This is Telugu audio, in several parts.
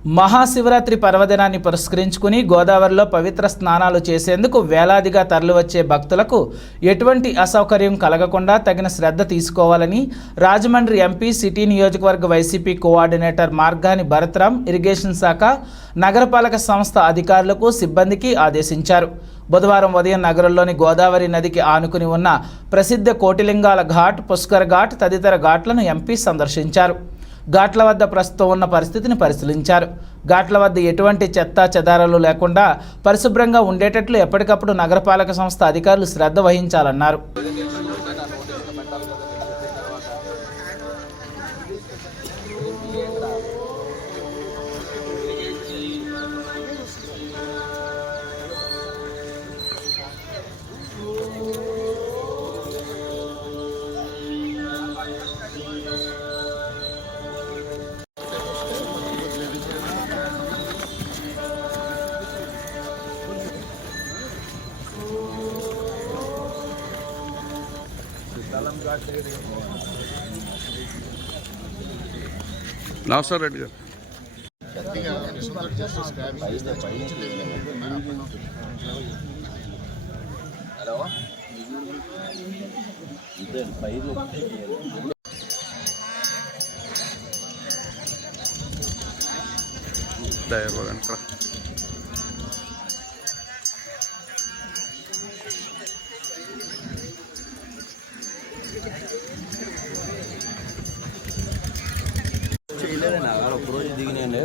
మహాశివరాత్రి పర్వదినాన్ని పురస్కరించుకుని గోదావరిలో పవిత్ర స్నానాలు చేసేందుకు వేలాదిగా తరలివచ్చే భక్తులకు ఎటువంటి అసౌకర్యం కలగకుండా తగిన శ్రద్ధ తీసుకోవాలని రాజమండ్రి ఎంపీ సిటీ నియోజకవర్గ YCP coordinator Margani Bharatram irrigation శాఖ నగరపాలక సంస్థ అధికారులకు సిబ్బందికి ఆదేశించారు. బుధవారం ఉదయం నగరంలోని గోదావరి నదికి ఆనుకుని ఉన్న ప్రసిద్ధ కోటిలింగాల ఘాట్ పుష్కర్ ఘాట్ తదితర ఘాట్లను ఎంపీ సందర్శించారు. ఘాట్ల వద్ద ప్రస్తుతం ఉన్న పరిస్థితిని పరిశీలించారు. ఘాట్ల వద్ద ఎటువంటి చెత్త చెదారాలు లేకుండా పరిశుభ్రంగా ఉండేటట్లు ఎప్పటికప్పుడు నగరపాలక సంస్థ అధికారులు శ్రద్ధ వహించాలన్నారు. నమస్కారం రెడ్డి గారు. డ్రైవర్ వెనక చేయలేదండి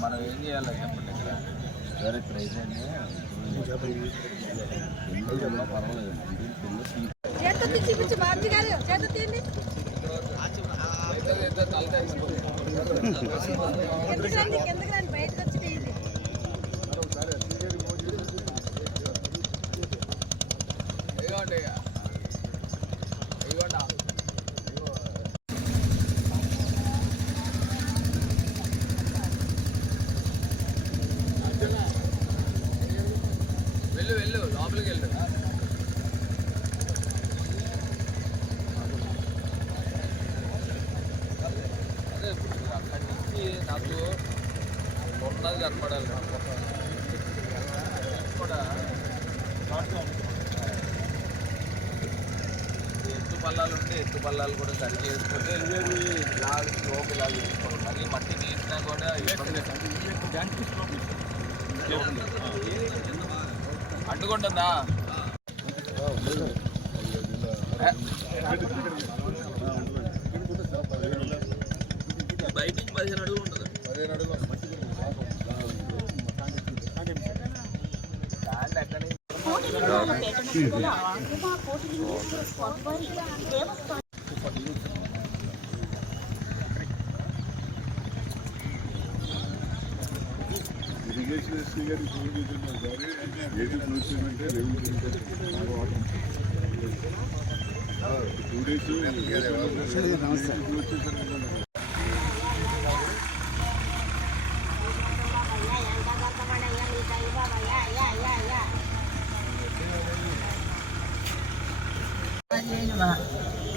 మనం ఏం చేయాలి చెప్పండి వేరే ప్రైజ్ పర్వాలేదు చేత చూపించు బాబు గారు చేత తీయండి కిందకి రండి కిందకి రండి బయటకు వచ్చి తీయండి వెళ్ళు వెళ్ళు లోపలికి వెళ్ళు. అదే ఇప్పుడు అక్కడి నుంచి నాకు ఉన్నది కనపడాలి కూడా ఎత్తు పల్లాలు ఉంటే ఎత్తు పల్లాలు కూడా సరి చేసుకుంటే లాగ్ స్లోప్ ఇలా చేసుకోవాలి మరి మట్టి తీసినా కూడా ఇబ్బంది అడ్డుకుంటుందా? బయట నుంచి పదిహేను అడుగులు ఉంటుంది. దాన్ని ఎక్కడి దేవస్థానం ఇరిగేషన్ ఎస్సీ గారికి ఫోన్ చేస్తున్నారు సార్ ఏది చూసిందంటే రెవెన్యూ టూ డేస్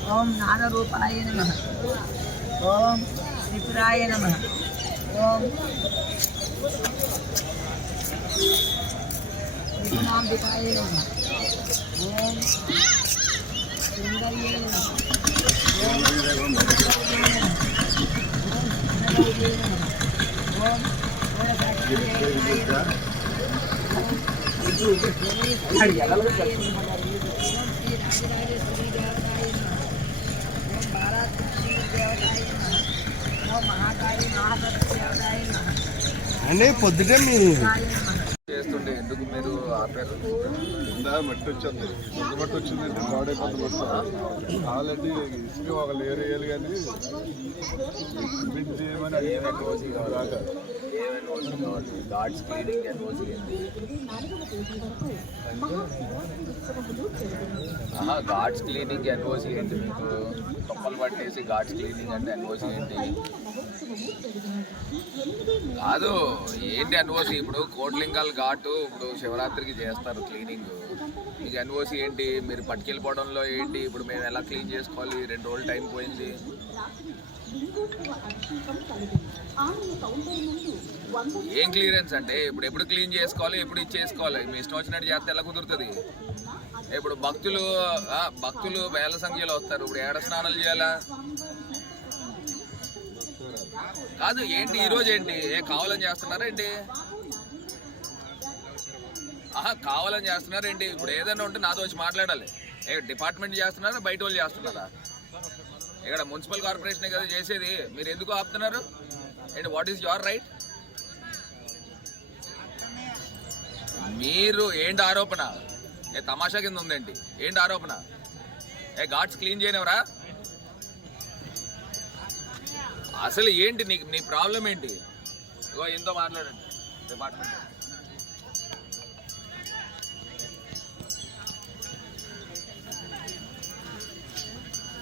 ఓం నాగరూపాయ నమ. ఓం త్రిపురాయ నమ. ఓం త్రిపురాంబికాయ నమః ఓం సుందర్యే నమః ఓం అంటే పొద్దుటే మీరు చేస్తుండే ఎందుకు మీరు ఆపారు? కింద మట్టి వచ్చింది. ఎంత మట్టి వచ్చిందంటే పాడైపోతుంది మొత్తం ఆల్రెడీ ఇసుక ఒక లేరు వేయాలి కానీ సిమెంట్ చేయమని అడిగినట్టు రాగా గాడ్స్ క్లీనింగ్ ఎన్ఓసి ఏంటి ఆహా గాడ్స్ క్లీనింగ్ ఎన్ఓసి ఏంటి మీకు. తొప్పలు పట్టేసి గాడ్స్ క్లీనింగ్ అంటే ఎన్ఓసి ఏంటి కాదు ఏంటి ఎన్ఓసి ఇప్పుడు కోట్లింగాల్ ఘాటు ఇప్పుడు శివరాత్రికి చేస్తారు క్లీనింగ్ మీకు ఎన్ఓసి ఏంటి? మీరు పట్టుకెళ్ళిపోవడంలో ఏంటి? ఇప్పుడు మేము ఎలా క్లీన్ చేసుకోవాలి? రెండు రోజులు టైం పోయింది. ఏం క్లియరెన్స్ అంటే ఇప్పుడు ఎప్పుడు క్లీన్ చేసుకోవాలి? ఎప్పుడు ఇచ్చేసుకోవాలి మీ ఇష్టం వచ్చినట్టు చేస్తే ఎలా కుదురుతుంది? ఇప్పుడు భక్తులు భక్తులు వేల సంఖ్యలో వస్తారు. ఇప్పుడు ఏడ స్నానాలు చేయాలా? కాదు ఏంటి? ఈరోజు ఏంటి? ఏ కావాలని చేస్తున్నారా ఏంటి? ఆహా కావాలని చేస్తున్నారు ఏంటి ఇప్పుడు ఏదైనా ఉంటే నాతో వచ్చి మాట్లాడాలి. ఏ డిపార్ట్మెంట్ చేస్తున్నారా? బయట వాళ్ళు చేస్తున్నారా? ఇక్కడ మున్సిపల్ కార్పొరేషన్ కదా చేసేది. మీరు ఎందుకు ఆపుతున్నారు? And what is your right మీరు ఏంటి ఆరోపణ? ఏ తమాషా కింద ఉందేంటి? ఏంటి ఆరోపణ? ఏ గాడ్స్ క్లీన్ చేయనివరా అసలు ఏంటి నీకు నీ ప్రాబ్లం ఏంటి? ఇగో ఎంతో మాట్లాడండి. డిపార్ట్మెంట్.